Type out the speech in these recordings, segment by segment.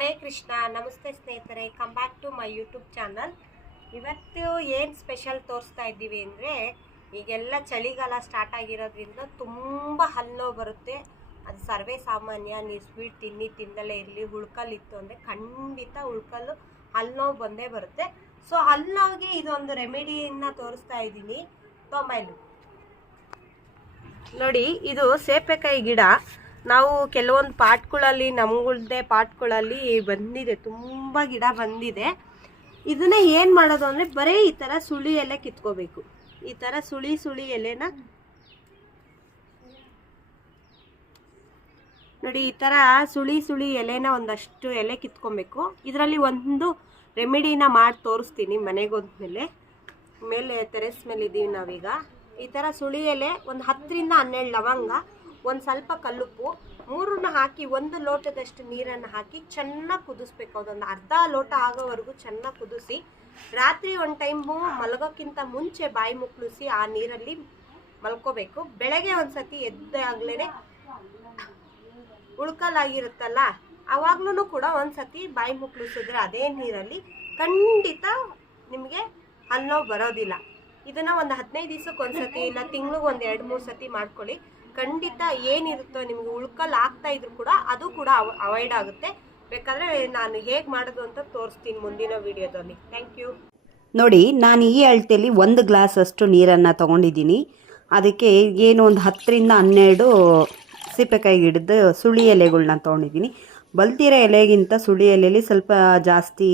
ಹರೇ ಕೃಷ್ಣ, ನಮಸ್ತೆ ಸ್ನೇಹಿತರೆ. Come back to my YouTube channel ಇವತ್ತು ಏನು ಸ್ಪೆಷಲ್ ತೋರಿಸ್ತಾ ಇದ್ದೀವಿ ಅಂದರೆ, ಈಗೆಲ್ಲ ಚಳಿಗಾಲ ಸ್ಟಾರ್ಟ್ ಆಗಿರೋದ್ರಿಂದ ತುಂಬ ಹಲ್ಲೋ ಬರುತ್ತೆ. ಅದು ಸರ್ವೇ ಸಾಮಾನ್ಯ ನೀವು ಸ್ವೀಟ್ ತಿನ್ನಿ ತಿಂದಲೇ ಇರಲಿ. ಹುಳ್ಕಲ್ ಇತ್ತು ಅಂದರೆ ಖಂಡಿತ ಹುಳ್ಕಲ್ಲು ಹಲ್ಲೋ ಬಂದೇ ಬರುತ್ತೆ. ಸೊ ಹಲ್ಲೋಗೆ ಇದೊಂದು ರೆಮಿಡಿಯನ್ನು ತೋರಿಸ್ತಾ ಇದ್ದೀನಿ. ತೊಂಬೈಲು ನೋಡಿ, ಇದು ಸೇಪೆಕಾಯಿ ಗಿಡ. ನಾವು ಕೆಲವೊಂದು ಪಾಟ್ಗಳಲ್ಲಿ, ನಮ್ಗಳ್ದೆ ಪಾಟ್ಗಳಲ್ಲಿ ಬಂದಿದೆ. ತುಂಬ ಗಿಡ ಬಂದಿದೆ. ಇದನ್ನ ಏನು ಮಾಡೋದು ಅಂದರೆ, ಬರೀ ಈ ಥರ ಸುಳಿ ಎಲೆ ಕಿತ್ಕೋಬೇಕು. ಈ ಥರ ಸುಳಿ ಸುಳಿ ಎಲೆನ ನೋಡಿ, ಈ ಥರ ಸುಳಿ ಸುಳಿ ಎಲೆನ ಒಂದಷ್ಟು ಎಲೆ ಕಿತ್ಕೊಬೇಕು. ಇದರಲ್ಲಿ ಒಂದು ರೆಮಿಡಿನ ಮಾಡಿ ತೋರಿಸ್ತೀನಿ ಮನೆಗೆ ಹೋದ್ಮೇಲೆ ಮೇಲೆ ತೆರೆಸ್ ಮೇಲೆ ಇದ್ದೀವಿ ನಾವೀಗ. ಈ ಥರ ಸುಳಿ ಎಲೆ ಒಂದು ಹತ್ತರಿಂದ ಹನ್ನೆರಡು ಲವಂಗ. ಒಂದು ಸ್ವಲ್ಪ ಕಲ್ಲುಪ್ಪು, ಮೂರನ್ನ ಹಾಕಿ ಒಂದು ಲೋಟದಷ್ಟು ನೀರನ್ನು ಹಾಕಿ ಚೆನ್ನಾಗಿ ಕುದಿಸ್ಬೇಕು. ಅದೊಂದು ಅರ್ಧ ಲೋಟ ಆಗೋವರೆಗೂ ಚೆನ್ನಾಗಿ ಕುದಿಸಿ, ರಾತ್ರಿ ಒಂದು ಟೈಮು ಮಲಗೋಕ್ಕಿಂತ ಮುಂಚೆ ಬಾಯಿ ಮುಕ್ಕಳಿಸಿ ಆ ನೀರಲ್ಲಿ ಮಲ್ಕೋಬೇಕು. ಬೆಳಗ್ಗೆ ಒಂದು ಸತಿ ಎದ್ದಾಗ್ಲೇ ಉಳ್ಕಲಾಗಿರುತ್ತಲ್ಲ ಅವಾಗ್ಲೂ ಕೂಡ ಒಂದು ಸತಿ ಬಾಯಿ ಮುಕ್ಕಳಿಸಿದ್ರೆ ಅದೇ ನೀರಲ್ಲಿ ಖಂಡಿತ ನಿಮಗೆ ಹಲ್ಲೋ ಬರೋದಿಲ್ಲ. ಇದನ್ನ ಒಂದು ಹದಿನೈದು ದಿವಸಕ್ಕೆ ಒಂದ್ಸತಿ ಇಲ್ಲ ತಿಂಗ್ಳಿಗೆ ಒಂದು ಎರಡು, ಮೂರು ಸತಿ ಮಾಡ್ಕೊಳ್ಳಿ. ಖಂಡಿತ ಏನಿರುತ್ತೋ ನಿಮ್ಗೆ ಉಳ್ಕಲ್ ಆಗ್ತಾ ಇದ್ರು ಕೂಡ ಅದು ಕೂಡ ಅವಾಯ್ಡ್ ಆಗುತ್ತೆ. ಬೇಕಾದ್ರೆ ನಾನು ಹೇಗೆ ಮಾಡೋದು ಅಂತ ತೋರಿಸ್ತೀನಿ ಮುಂದಿನ ವಿಡಿಯೋದಲ್ಲಿ. ಥ್ಯಾಂಕ್ ಯು ನೋಡಿ, ನಾನು ಈ ಅಳತೆಯಲ್ಲಿ ಒಂದು ಗ್ಲಾಸ್ ಅಷ್ಟು ನೀರನ್ನು ತೊಗೊಂಡಿದ್ದೀನಿ. ಅದಕ್ಕೆ ಏನು ಒಂದು ಹತ್ತರಿಂದ ಹನ್ನೆರಡು ಸೀಪೆಕಾಯಿ ಗಿಡದ ಸುಳಿ ಎಲೆಗಳನ್ನ ತೊಗೊಂಡಿದ್ದೀನಿ. ಬಲ್ತಿರೋ ಎಲೆಗಿಂತ ಸುಳಿ ಎಲೆಯಲ್ಲಿ ಸ್ವಲ್ಪ ಜಾಸ್ತಿ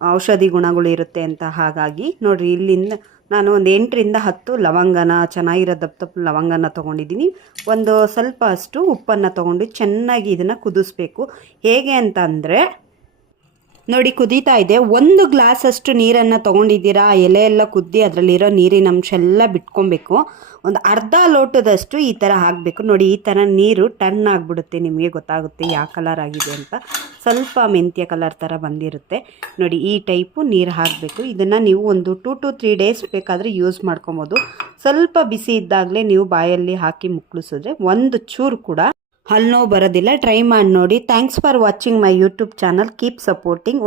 ಔಷಧಿ ಗುಣಗಳು ಇರುತ್ತೆ ಅಂತ ಹಾಗಾಗಿ ನೋಡಿರಿ ಇಲ್ಲಿಂದ ನಾನು ಒಂದು ಎಂಟರಿಂದ ಹತ್ತು ಲವಂಗನ, ಚೆನ್ನಾಗಿರೋ ದಪ್ಪ ದಪ್ಪ ಲವಂಗನ ತೊಗೊಂಡಿದ್ದೀನಿ. ಒಂದು ಸ್ವಲ್ಪ ಅಷ್ಟು ಉಪ್ಪನ್ನು ತೊಗೊಂಡು ಚೆನ್ನಾಗಿ ಇದನ್ನು ಕುದಿಸ್ಬೇಕು. ಹೇಗೆ ಅಂತ ಅಂದರೆ ನೋಡಿ ಕುದೀತಾ ಇದೆ. ಒಂದು ಗ್ಲಾಸ್ ಅಷ್ಟು ನೀರನ್ನು ತೊಗೊಂಡಿದ್ದೀರಾ? ಎಲೆ ಎಲ್ಲ ಕುದ್ದಿ ಅದರಲ್ಲಿರೋ ನೀರಿನ ಅಂಶ ಎಲ್ಲ ಬಿಟ್ಕೊಬೇಕು. ಒಂದು ಅರ್ಧ ಲೋಟದಷ್ಟು ಈ ಥರ ಹಾಕಬೇಕು. ನೋಡಿ, ಈ ಥರ ನೀರು ಟರ್ನ್ ಆಗಿಬಿಡುತ್ತೆ. ನಿಮಗೆ ಗೊತ್ತಾಗುತ್ತೆ ಯಾವ ಕಲರ್ ಆಗಿದೆ ಅಂತ. ಸ್ವಲ್ಪ ಮೆಂತ್ಯ ಕಲರ್ ಥರ ಬಂದಿರುತ್ತೆ. ನೋಡಿ, ಈ ಟೈಪು ನೀರು ಹಾಕಬೇಕು. ಇದನ್ನು ನೀವು ಒಂದು ಟೂ ಟು ತ್ರೀ ಡೇಸ್ ಬೇಕಾದರೆ ಯೂಸ್ ಮಾಡ್ಕೊಬೋದು. ಸ್ವಲ್ಪ ಬಿಸಿ ಇದ್ದಾಗಲೇ ನೀವು ಬಾಯಲ್ಲಿ ಹಾಕಿ ಮುಕ್ಕಳಿಸಿದ್ರೆ ಒಂದು ಚೂರು ಕೂಡ ಹಲ್ಲು ಬರೋದಿಲ್ಲ. ಟ್ರೈ ಮಾಡಿ ನೋಡಿ. Thanks for watching my YouTube channel keep supporting